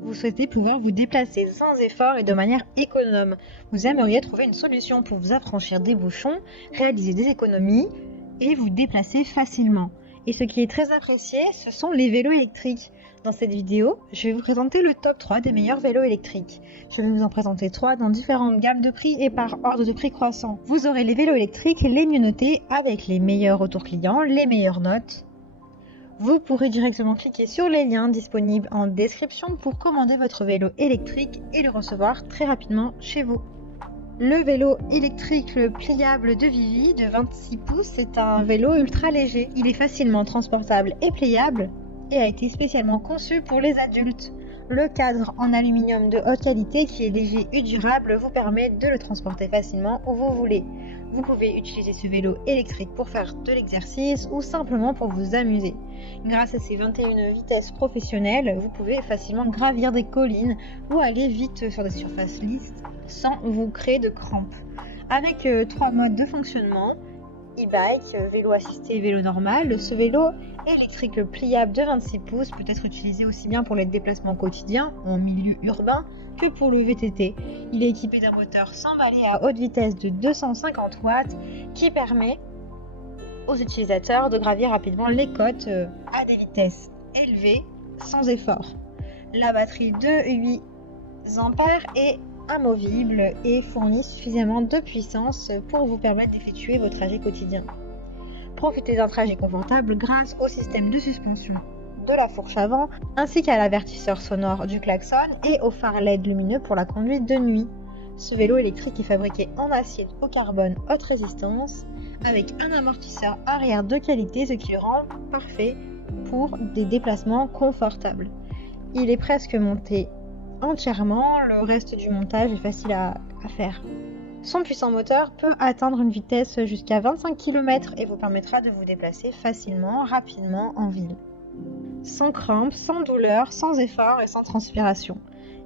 Vous souhaitez pouvoir vous déplacer sans effort et de manière économe. Vous aimeriez trouver une solution pour vous affranchir des bouchons, réaliser des économies et vous déplacer facilement. Et ce qui est très apprécié, ce sont les vélos électriques. Dans cette vidéo, je vais vous présenter le top 3 des meilleurs vélos électriques. Je vais vous en présenter 3 dans différentes gammes de prix et par ordre de prix croissant. Vous aurez les vélos électriques les mieux notés avec les meilleurs retours clients, les meilleures notes. Vous pourrez directement cliquer sur les liens disponibles en description pour commander votre vélo électrique et le recevoir très rapidement chez vous. Le vélo électrique pliable de Vivi de 26 pouces est un vélo ultra léger. Il est facilement transportable et pliable et a été spécialement conçu pour les adultes. Le cadre en aluminium de haute qualité qui est léger et durable vous permet de le transporter facilement où vous voulez. Vous pouvez utiliser ce vélo électrique pour faire de l'exercice ou simplement pour vous amuser. Grâce à ses 21 vitesses professionnelles, vous pouvez facilement gravir des collines ou aller vite sur des surfaces lisses sans vous créer de crampes. Avec 3 modes de fonctionnement, e-bike, vélo assisté et vélo normal, ce vélo électrique pliable de 26 pouces peut être utilisé aussi bien pour les déplacements quotidiens en milieu urbain que pour le VTT. Il est équipé d'un moteur 100 balais à haute vitesse de 250 watts qui permet aux utilisateurs de gravir rapidement les côtes à des vitesses élevées sans effort. La batterie de 8 ampères est amovible et fournit suffisamment de puissance pour vous permettre d'effectuer vos trajets quotidiens. Profitez d'un trajet confortable grâce au système de suspension de la fourche avant ainsi qu'à l'avertisseur sonore du klaxon et au phare LED lumineux pour la conduite de nuit. Ce vélo électrique est fabriqué en acier au carbone haute résistance avec un amortisseur arrière de qualité, ce qui le rend parfait pour des déplacements confortables. Il est presque monté entièrement, le reste du montage est facile à faire. Son puissant moteur peut atteindre une vitesse jusqu'à 25 km et vous permettra de vous déplacer facilement, rapidement en ville. Sans crampes, sans douleur, sans effort et sans transpiration.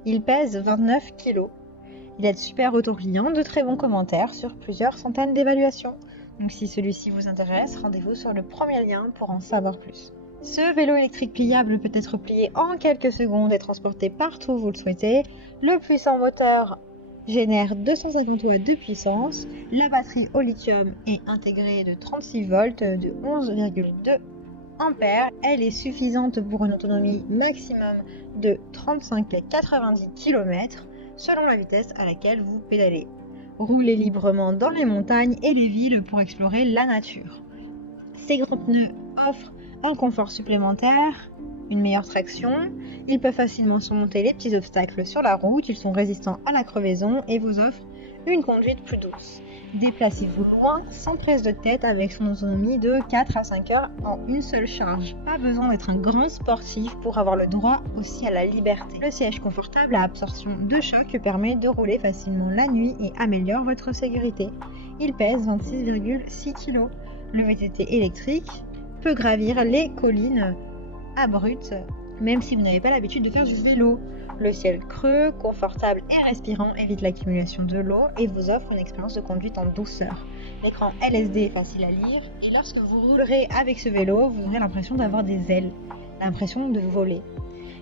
Il pèse 29 kg. Il a de super retours clients, de très bons commentaires sur plusieurs centaines d'évaluations. Donc si celui-ci vous intéresse, rendez-vous sur le premier lien pour en savoir plus. Ce vélo électrique pliable peut être plié en quelques secondes et transporté partout où vous le souhaitez. Le puissant moteur génère 250 watts de puissance. La batterie au lithium est intégrée de 36 volts de 11,2 ampères. Elle est suffisante pour une autonomie maximum de 35 à 90 km selon la vitesse à laquelle vous pédalez. Roulez librement dans les montagnes et les villes pour explorer la nature. Ces gros pneus offrent un confort supplémentaire, une meilleure traction. Ils peuvent facilement surmonter les petits obstacles sur la route. Ils sont résistants à la crevaison et vous offrent une conduite plus douce. Déplacez-vous loin sans prise de tête avec son autonomie de 4 à 5 heures en une seule charge. Pas besoin d'être un grand sportif pour avoir le droit aussi à la liberté. Le siège confortable à absorption de choc permet de rouler facilement la nuit et améliore votre sécurité. Il pèse 26,6 kg. Le VTT électrique peut gravir les collines abruptes même si vous n'avez pas l'habitude de faire du vélo. Le ciel creux, confortable et respirant évite l'accumulation de l'eau et vous offre une expérience de conduite en douceur. L'écran LSD est facile à lire et lorsque vous roulerez avec ce vélo, vous aurez l'impression d'avoir des ailes, l'impression de voler.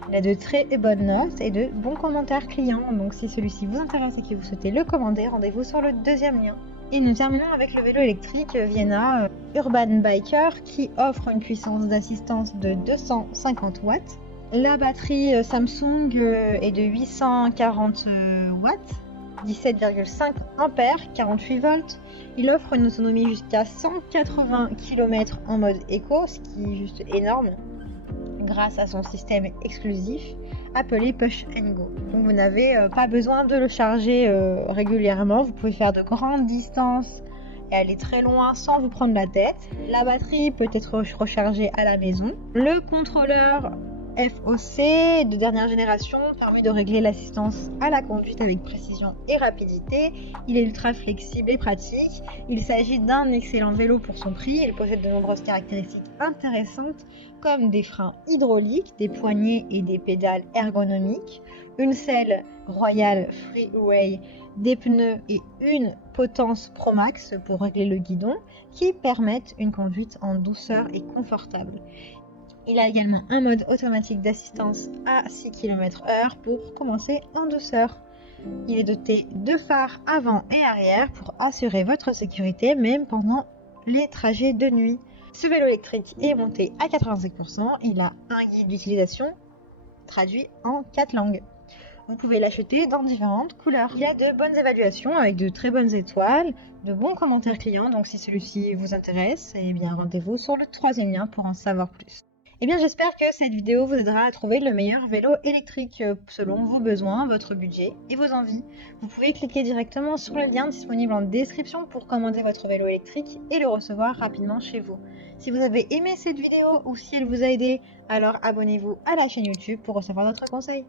Il a de très bonnes notes et de bons commentaires clients, donc si celui-ci vous intéresse et que vous souhaitez le commander, rendez-vous sur le deuxième lien. Et nous terminons avec le vélo électrique Vienna Urban Biker qui offre une puissance d'assistance de 250 watts. La batterie Samsung est de 840 watts, 17,5 ampères, 48 volts. Il offre une autonomie jusqu'à 180 km en mode éco, ce qui est juste énorme, grâce à son système exclusif appelé Push and Go. Donc vous n'avez pas besoin de le charger régulièrement, vous pouvez faire de grandes distances et aller très loin sans vous prendre la tête. La batterie peut être rechargée à la maison. Le contrôleur FOC de dernière génération permet de régler l'assistance à la conduite avec précision et rapidité. Il est ultra flexible et pratique. Il s'agit d'un excellent vélo pour son prix. Il possède de nombreuses caractéristiques intéressantes comme des freins hydrauliques, des poignées et des pédales ergonomiques, une selle Royal Freeway, des pneus et une potence Pro Max pour régler le guidon qui permettent une conduite en douceur et confortable. Il a également un mode automatique d'assistance à 6 km/h pour commencer en douceur. Il est doté de phares avant et arrière pour assurer votre sécurité même pendant les trajets de nuit. Ce vélo électrique est monté à 85%, il a un guide d'utilisation traduit en 4 langues. Vous pouvez l'acheter dans différentes couleurs. Il y a de bonnes évaluations avec de très bonnes étoiles, de bons commentaires clients, donc si celui-ci vous intéresse, eh bien rendez-vous sur le 3e lien pour en savoir plus. Eh bien j'espère que cette vidéo vous aidera à trouver le meilleur vélo électrique selon vos besoins, votre budget et vos envies. Vous pouvez cliquer directement sur le lien disponible en description pour commander votre vélo électrique et le recevoir rapidement chez vous. Si vous avez aimé cette vidéo ou si elle vous a aidé, alors abonnez-vous à la chaîne YouTube pour recevoir d'autres conseils.